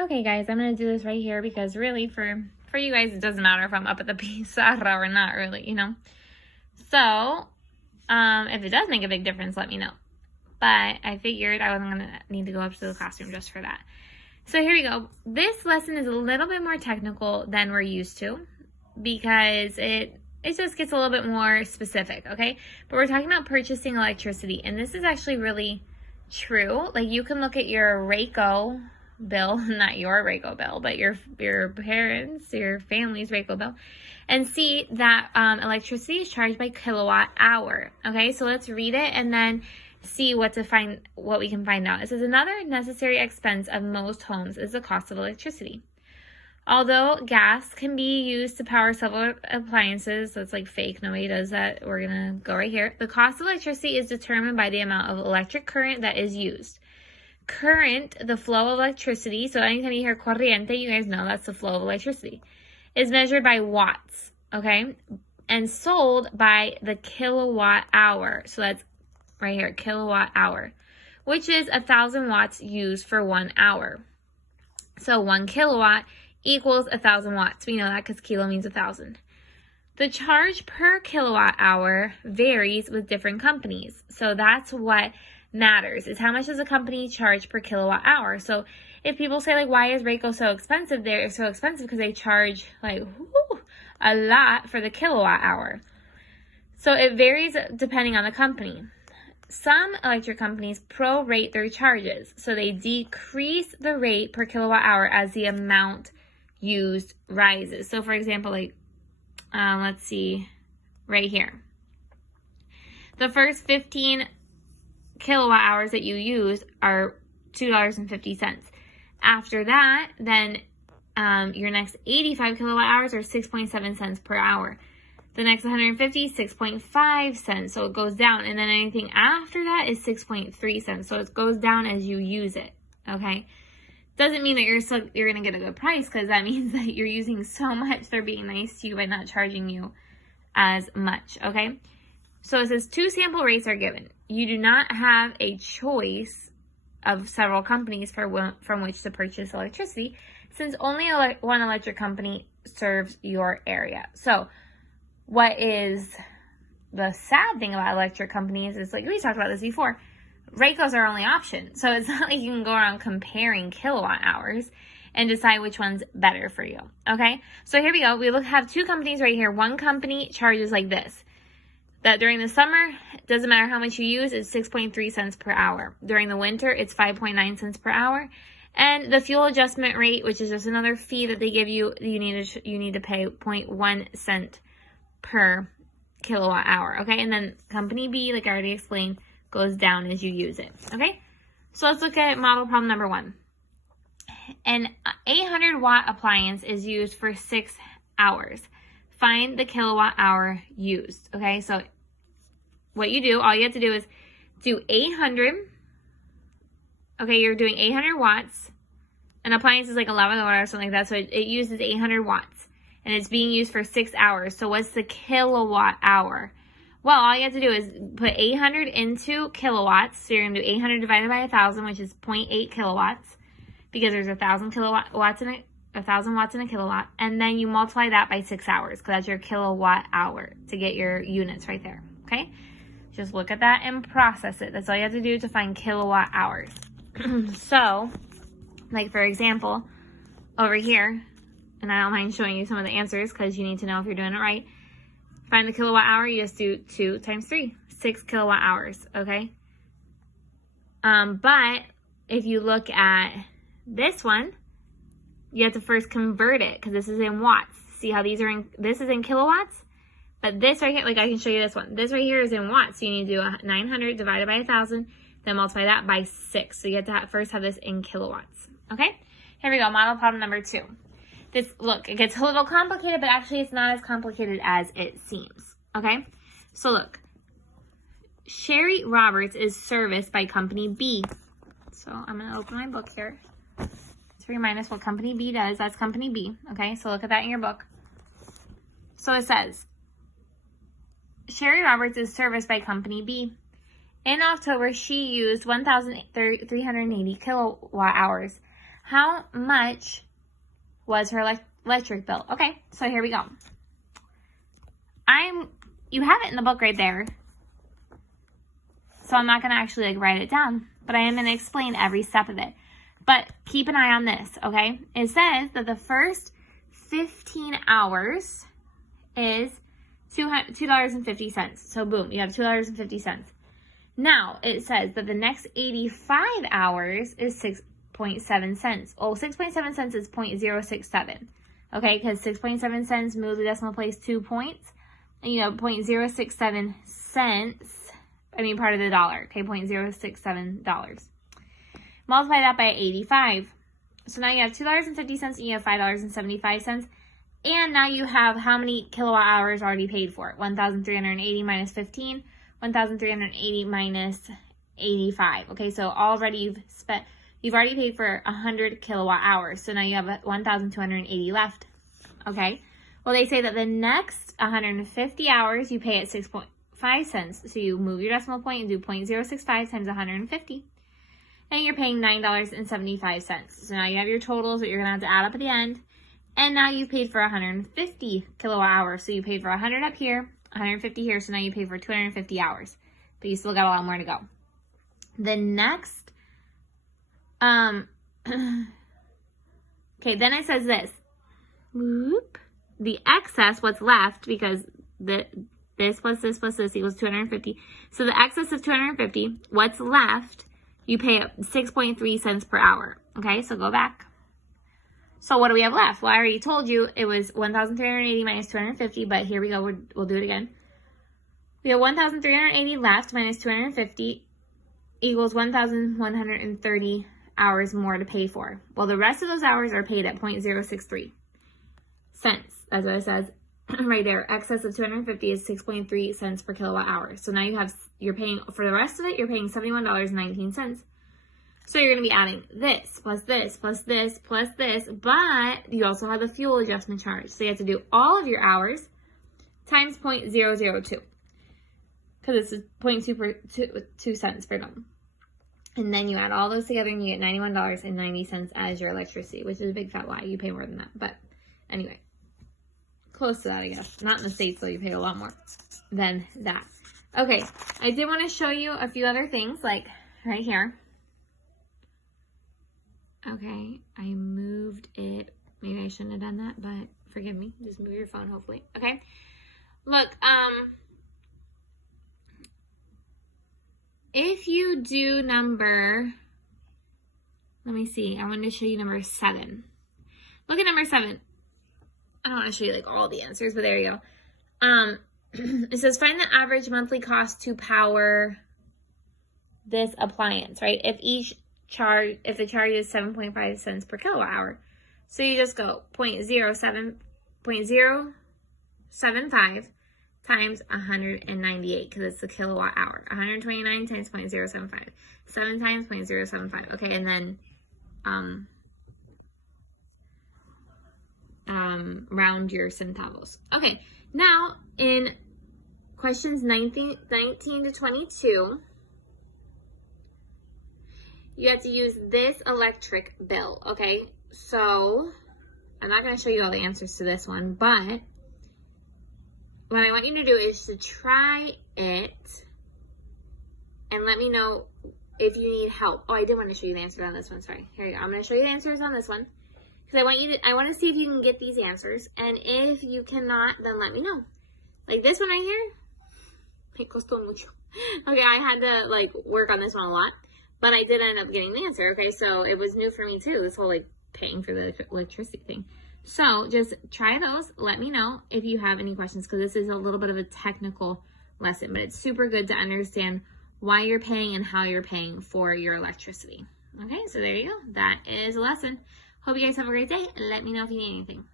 Okay, guys, I'm going to do this right here because really for you guys, it doesn't matter if I'm up at the pizarra or not, really, you know. So, if it does make a big difference, let me know. But I figured I wasn't going to need to go up to the classroom just for that. So here we go. This lesson is a little bit more technical than we're used to because it just gets a little bit more specific, okay? But we're talking about purchasing electricity, and this is actually really true. Like, you can look at your RACO bill, not your RACO bill, but your parents, your family's RACO bill, and see that electricity is charged by kilowatt hour, okay? So let's read it and then see what we can find out. It says, another necessary expense of most homes is the cost of electricity. Although gas can be used to power several appliances, so it's like fake, nobody does that, we're going to go right here. The cost of electricity is determined by the amount of electric current that is used. Current, the flow of electricity, so anytime you hear corriente, you guys know that's the flow of electricity, is measured by watts, okay? And sold by the kilowatt hour. So that's right here, kilowatt hour, which is 1,000 watts used for 1 hour. So 1 kilowatt equals 1,000 watts. We know that because kilo means 1,000. The charge per kilowatt hour varies with different companies. So that's what matters, is how much does a company charge per kilowatt hour. So if people say, like, why is RACO so expensive? They're so expensive because they charge, like, a lot for the kilowatt hour. So it varies depending on the company. Some electric companies prorate their charges, so they decrease the rate per kilowatt hour as the amount used rises. So for example, like, let's see, right here. The first 15 kilowatt hours that you use are $2.50. After that, then your next 85 kilowatt hours are 6.7 cents per hour. The next 150, 6.5 cents. So it goes down. And then anything after that is 6.3 cents. So it goes down as you use it. Okay. Doesn't mean that you're going to get a good price, because that means that you're using so much. They're being nice to you by not charging you as much. Okay. So it says 2 sample rates are given. You do not have a choice of several companies from which to purchase electricity, since only one electric company serves your area. So what is the sad thing about electric companies is, like we talked about this before, RACO's our only option. So it's not like you can go around comparing kilowatt hours and decide which one's better for you. Okay, so here we go. We have 2 companies right here. One company charges like this, that during the summer, it doesn't matter how much you use, it's 6.3 cents per hour. During the winter, it's 5.9 cents per hour. And the fuel adjustment rate, which is just another fee that they give you, you need to pay 0.1 cent per kilowatt hour. Okay, and then company B, like I already explained, goes down as you use it. Okay, so let's look at model problem number 1. An 800 watt appliance is used for 6 hours. Find the kilowatt hour used. Okay, so what you do, all you have to do is do 800. Okay, you're doing 800 watts. An appliance is like a lavadora or something like that, so it uses 800 watts. And it's being used for 6 hours. So what's the kilowatt hour? Well, all you have to do is put 800 into kilowatts. So you're going to do 800 divided by 1,000, which is 0.8 kilowatts, because there's 1,000 watts in a kilowatt. And then you multiply that by 6 hours, because that's your kilowatt hour to get your units right there. Okay? Just look at that and process it. That's all you have to do to find kilowatt hours. So, like for example, over here, and I don't mind showing you some of the answers because you need to know if you're doing it right. Find the kilowatt hour, you just do 2 times 3, 6 kilowatt hours, okay? But if you look at this one, you have to first convert it because this is in watts. See how these are this is in kilowatts? But this right here, like I can show you this one. This right here is in watts. So you need to do 900 divided by 1,000, then multiply that by 6. So you have to first have this in kilowatts, okay? Here we go, model problem number 2. Look, it gets a little complicated, but actually it's not as complicated as it seems, okay? So look, Sherry Roberts is serviced by company B. So I'm going to open my book here to remind us what company B does. That's company B, okay? So look at that in your book. So it says, Sherry Roberts is serviced by company B. In October, she used 1,380 kilowatt hours. how much was her electric bill? Okay, so here we go. You have it in the book right there. So I'm not going to actually like write it down, but I am going to explain every step of it. But keep an eye on this, okay? It says that the first 15 hours is $2.50. So boom, you have $2.50. Now it says that the next 85 hours is 6.7 cents. Oh, 6.7 cents is 0.067. Okay, because 6.7 cents move the decimal place 2 points. And you have 0.067 cents. I mean, part of the dollar. Okay, $0.067. Multiply that by 85. So now you have $2.50 and you have $5.75. And now you have how many kilowatt hours already paid for? 1,380 minus 15. 1,380 minus 85. Okay, so already you've already paid for 100 kilowatt hours. So now you have 1,280 left. Okay. Well, they say that the next 150 hours you pay at 6.5 cents. So you move your decimal point and do 0.065 times 150. And you're paying $9.75. So now you have your totals that you're going to have to add up at the end. And now you've paid for 150 kilowatt hours. So you paid for 100 up here, 150 here. So now you pay for 250 hours. But you still got a lot more to go. The next, okay, then it says this. Whoop. The excess, what's left, because this plus this plus this equals 250. So the excess of 250, what's left, you pay 6.3 cents per hour. Okay, so go back. So what do we have left? Well, I already told you it was 1,380 minus 250, but here we go. We'll do it again. We have 1,380 left minus 250 equals 1,130 hours more to pay for. Well, the rest of those hours are paid at 0.063 cents. That's what it says right there. Excess of 250 is 6.3 cents per kilowatt hour. So now you're paying, for the rest of it, you're paying $71.19. So you're going to be adding this, plus this, plus this, plus this, but you also have the fuel adjustment charge. So you have to do all of your hours times 0.002. Because this is 0.2 cents per them. And then you add all those together and you get $91.90 as your electricity, which is a big fat lie. You pay more than that. But anyway, close to that, I guess. Not in the States, though. You pay a lot more than that. Okay, I did want to show you a few other things, like right here. Okay, I moved it. Maybe I shouldn't have done that, but forgive me. Just move your phone, hopefully. Okay, look, if you do number, let me see. I want to show you number 7. Look at number 7. I don't want to show you like all the answers, but there you go. It says find the average monthly cost to power this appliance, right? If the charge is 7.5 cents per kilowatt hour. So you just go 0.075 times 198 because it's the kilowatt hour. 129 times 0.075. 7 times 0.075. Okay, and then round your centavos. Okay, now in questions 19 to 22, you have to use this electric bill, okay? So, I'm not going to show you all the answers to this one, but what I want you to do is to try it and let me know if you need help. Oh, I did want to show you the answers on this one. Sorry. Here you go. I'm going to show you the answers on this one because I want to see if you can get these answers, and if you cannot, then let me know. Like this one right here, me costó mucho. Okay, I had to like work on this one a lot. But I did end up getting the answer, okay? So it was new for me too, this whole like paying for the electricity thing. So just try those. Let me know if you have any questions because this is a little bit of a technical lesson, but it's super good to understand why you're paying and how you're paying for your electricity. Okay, so there you go. That is a lesson. Hope you guys have a great day. Let me know if you need anything.